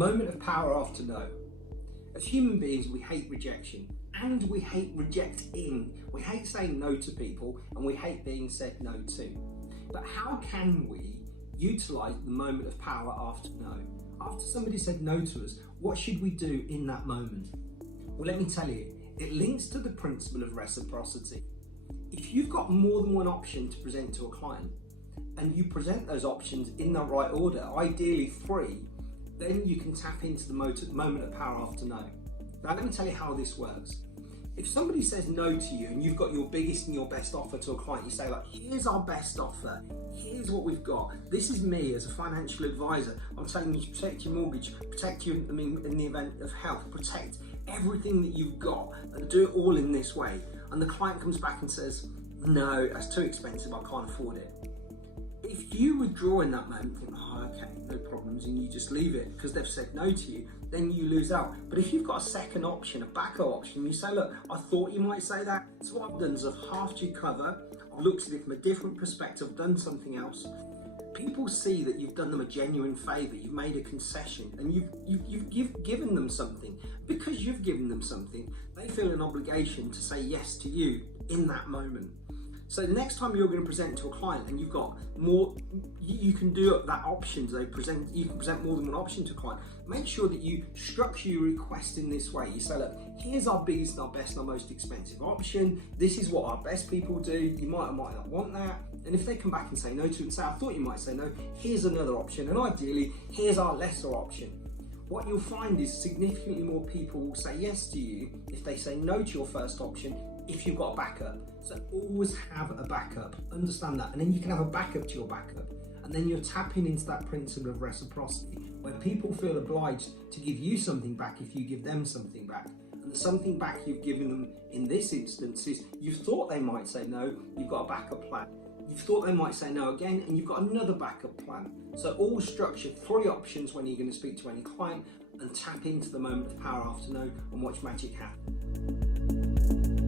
moment of power after no. As human beings, we hate rejection and we hate rejecting. We hate saying no to people and we hate being said no to. But how can we utilize the moment of power after no? After somebody said no to us, what should we do in that moment? Well, let me tell you, it links to the principle of reciprocity. If you've got more than one option to present to a client and you present those options in the right order, ideally 3, then you can tap into the moment of power after no. Now let me tell you how this works. If somebody says no to you and you've got your biggest and your best offer to a client, you say like, here's our best offer, here's what we've got. This is me as a financial advisor. I'm telling you to protect your mortgage, protect you in the event of health, protect everything that you've got and do it all in this way. And the client comes back and says, no, that's too expensive, I can't afford it. If you withdraw in that moment, think, oh, okay, no problems, and you just leave it because they've said no to you, then you lose out. But if you've got a second option, a backup option, you say, look, I thought you might say that. So what I've done is I've halved your cover, I've looked at it from a different perspective, I've done something else. People see that you've done them a genuine favour, you've made a concession, and you've given them something. Because you've given them something, they feel an obligation to say yes to you in that moment. So next time you're going to present to a client and you've got more, you can do that option. You can present more than one option to a client. Make sure that you structure your request in this way. You say, look, here's our biggest, our best, our most expensive option. This is what our best people do. You might or might not want that. And if they come back and say no to it and say, I thought you might say no, here's another option. And ideally, here's our lesser option. What you'll find is significantly more people will say yes to you if they say no to your first option, if you've got a backup. So always have a backup, understand that, and then you can have a backup to your backup, and then you're tapping into that principle of reciprocity where people feel obliged to give you something back if you give them something back. And the something back you've given them in this instance is you've thought they might say no, you've got a backup plan. You've thought they might say no again, and you've got another backup plan. So always structure 3 options when you're going to speak to any client and tap into the moment of power after no and watch magic happen.